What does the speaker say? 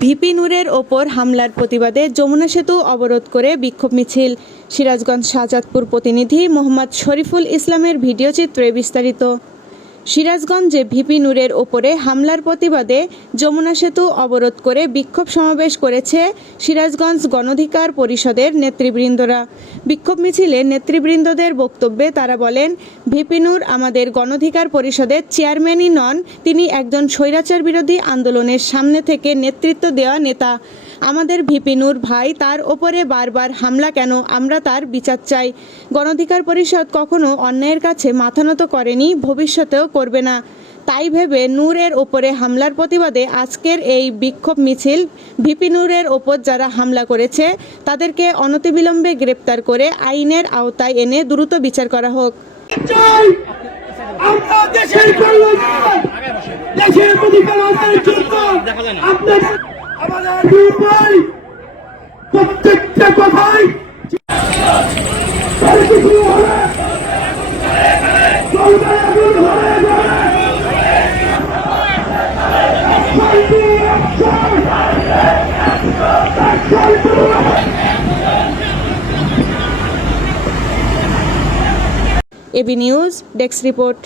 VP নূরের ওপর হামলার প্রতিবাদে যমুনা সেতু অবরোধ করে বিক্ষোভ মিছিল। সিরাজগঞ্জ শাহজাদপুর প্রতিনিধি মোহাম্মদ শরীফুল ইসলামের ভিডিওচিত্রে বিস্তারিত। সিরাজগঞ্জে ভিপি নূরের ওপরে হামলার প্রতিবাদে যমুনা সেতু অবরোধ করে বিক্ষোভ সমাবেশ করেছে সিরাজগঞ্জ গণঅধিকার পরিষদের নেতৃবৃন্দরা। বিক্ষোভ মিছিলে নেতৃবৃন্দদের বক্তব্যে তারা বলেন, ভিপি নূর আমাদের গণঅধিকার পরিষদের চেয়ারম্যানই নন, তিনি একজন স্বৈরাচার বিরোধী আন্দোলনের সামনে থেকে নেতৃত্ব দেওয়া নেতা। আমাদের ভিপি নূর ভাই, তার ওপরে বারবার হামলা কেন? আমরা তার বিচার চাই। গণঅধিকার পরিষদ কখনো অন্যায়ের কাছে মাথা নত করেনি, ভবিষ্যতেও করবে না। তাই ভেবে নূরের ওপরে হামলার প্রতিবাদে আজকের এই বিক্ষোভ মিছিল। ভিপি নূরের ওপর যারা হামলা করেছে তাদেরকে অনতিবিলম্বে গ্রেপ্তার করে আইনের আওতায় এনে দ্রুত বিচার করা হোক। প্রত্যেকটা কথাই এবি নিউজ ডেস্ক রিপোর্ট।